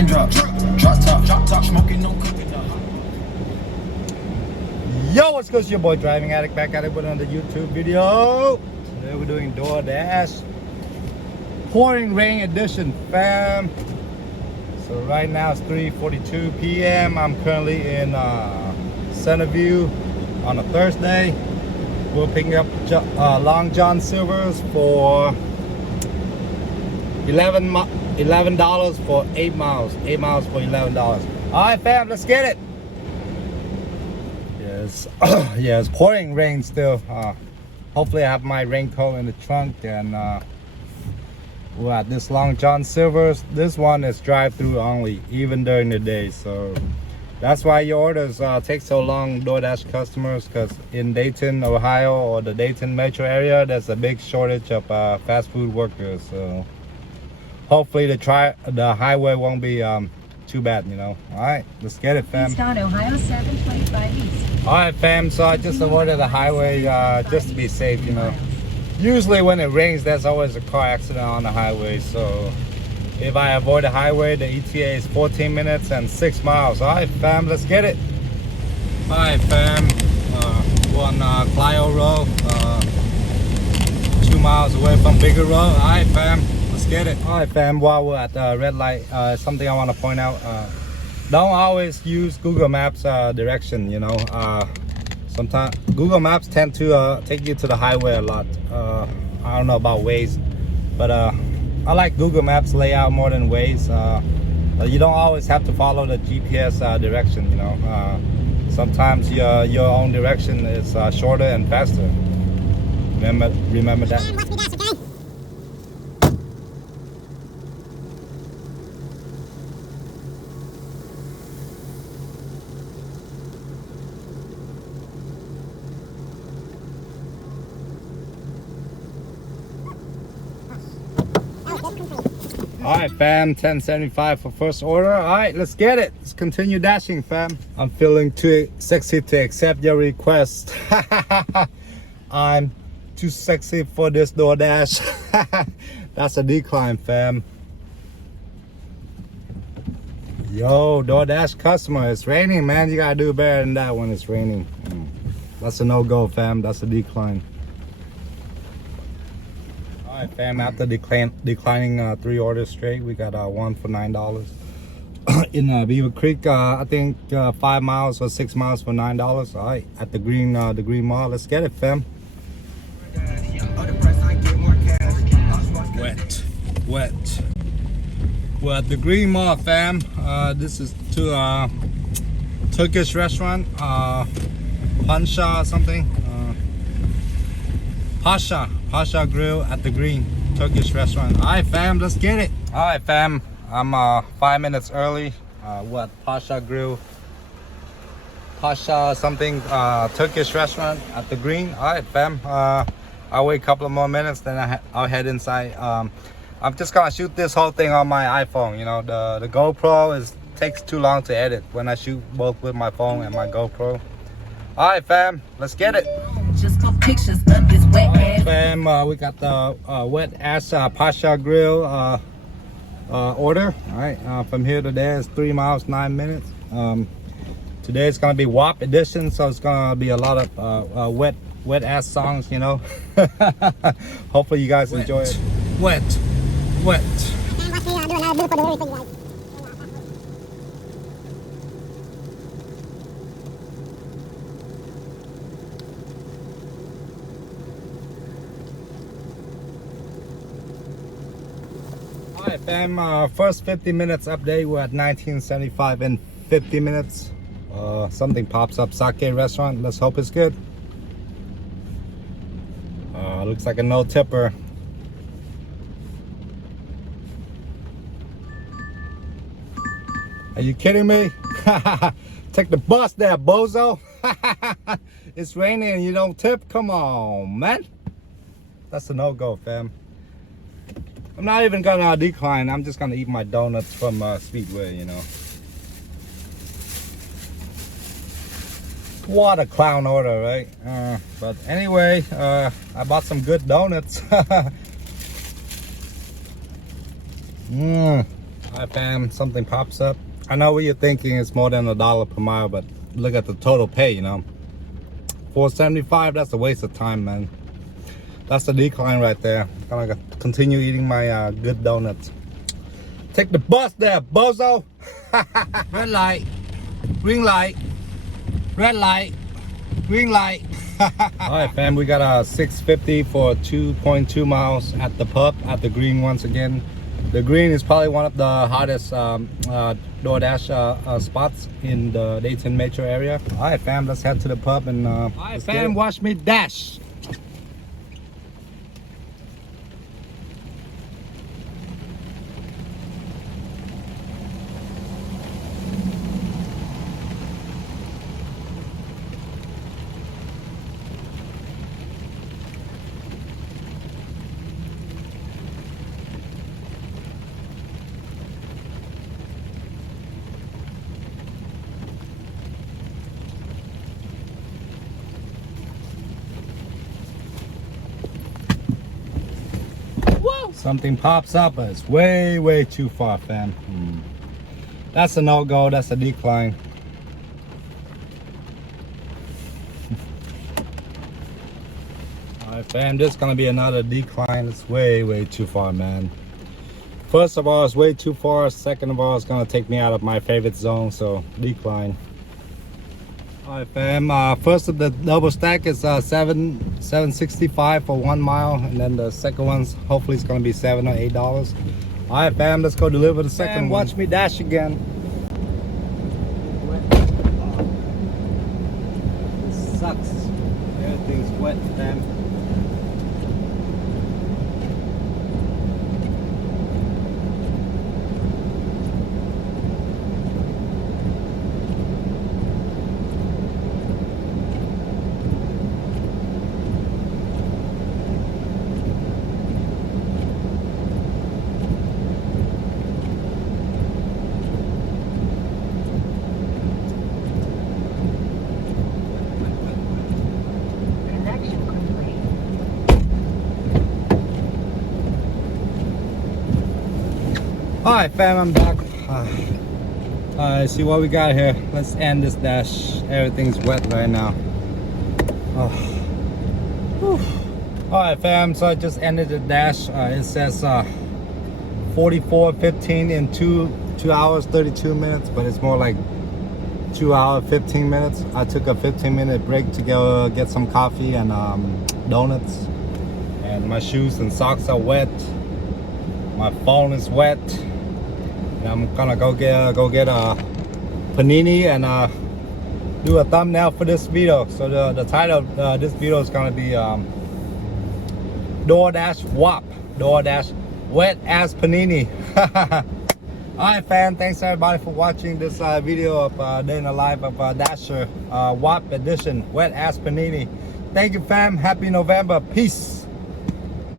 Raindrop, drop top, smoking, no cooking. Yo, what's good? It's your boy Driving Addict back at it with another YouTube video. Today we're doing Doordash pouring rain edition, fam. So right now it's 3:42 p.m. I'm currently in Centerview on a Thursday. We're picking up Long John Silvers for $11 for 8 miles. 8 miles for $11. All right, fam, let's get it. Yes, yeah, it's pouring rain still. Hopefully I have my raincoat in the trunk, and we're at this Long John Silvers. This one is drive-through only, even during the day. So that's why your orders take so long, DoorDash customers, because in Dayton, Ohio, or the Dayton metro area, there's a big shortage of fast food workers. So hopefully the highway won't be too bad, you know. All right, let's get it, fam. East on Ohio 725 East. All right, fam, so I just avoided the highway just to be safe, you know. Usually when it rains, there's always a car accident on the highway. So if I avoid the highway, the ETA is 14 minutes and 6 miles. All right, fam, let's get it. All right, fam, we're on Clio Road, 2 miles away from Bigger Road. All right, fam, let's get it. All right, fam, while we're at the red light, something I want to point out. Don't always use Google Maps direction, you know. Sometimes Google Maps tend to take you to the highway a lot. I don't know about Waze, but I like Google Maps layout more than Waze. You don't always have to follow the GPS direction, you know. Sometimes your own direction is shorter and faster. Remember that. All right, fam, 1075 for first order. All right, let's get it. Let's continue dashing, fam. I'm feeling too sexy to accept your request. I'm too sexy for this DoorDash. That's a decline, fam. Yo, DoorDash customer, it's raining, man. You gotta do better than that when it's raining. That's a no-go, fam. That's a decline. All right, fam, after declining 3 orders straight, we got one for $9. In Beaver Creek, I think 5 miles or 6 miles for $9. All right, at the green mall. Let's get it, fam. Wet. We're at the green mall, fam. This is to Turkish restaurant, Pansha something. Pasha Grill at the green Turkish restaurant. All right, fam, let's get it. All right, fam, I'm 5 minutes early. We're at Pasha Grill, Pasha something Turkish restaurant at the green. All right, fam, I'll wait a couple of more minutes, then I'll head inside. I'm just gonna shoot this whole thing on my iPhone. You know, the GoPro takes too long to edit when I shoot both with my phone and my GoPro. All right, fam, let's get it. Just took pictures of this wet ass. Fam, we got the wet ass Pasha Grill order. All right, from here to there is 3 miles 9 minutes. Today it's gonna be WAP edition, so it's gonna be a lot of wet ass songs, you know. Hopefully you guys enjoy it. Wet. Alright, fam, first 50 minutes update. We're at 1975 in 50 minutes. Something pops up, sake restaurant. Let's hope it's good. Looks like a no tipper. Are you kidding me? Take the bus there, bozo. It's raining and you don't tip? Come on, man. That's a no-go, fam. I'm not even gonna decline. I'm just gonna eat my donuts from Speedway, you know. What a clown order, right? But anyway, I bought some good donuts. All Alright fam, something pops up. I know what you're thinking, it's more than $1 per mile, but look at the total pay, you know. $4.75, that's a waste of time, man. That's the decline right there. I'm gonna continue eating my good donuts. Take the bus there, bozo. Red light, green light, red light, green light. All right, fam, we got a 650 for 2.2 miles at the pub, at the green once again. The green is probably one of the hottest Doordash spots in the Dayton metro area. All right, fam, let's head to the pub and all right, fam, watch me dash. Something pops up, but it's way too far, fam. That's a no-go, that's a decline. Alright fam, this is gonna be another decline. It's way too far, man. First of all, it's way too far. Second of all, it's gonna take me out of my favorite zone, so decline. Alright fam, first of the double stack is $7.65 for 1 mile, and then the second one's hopefully it's gonna be $7 or $8. Alright fam, let's go deliver the second one. Watch me dash again. It sucks. Everything's wet, fam. Alright fam, I'm back. Alright, see what we got here. Let's end this dash. Everything's wet right now. Alright fam, so I just ended the dash. It says 44:15 in 2 hours 32 minutes, but it's more like 2 hours 15 minutes. I took a 15-minute break to go get some coffee and donuts. And my shoes and socks are wet. My phone is wet. And I'm gonna go get a panini and do a thumbnail for this video. So the title of this video is gonna be Doordash WAP. Doordash wet ass panini. Alright fam, thanks everybody for watching this video of day in the life of Dasher WAP edition, wet ass panini. Thank you fam, happy November, peace.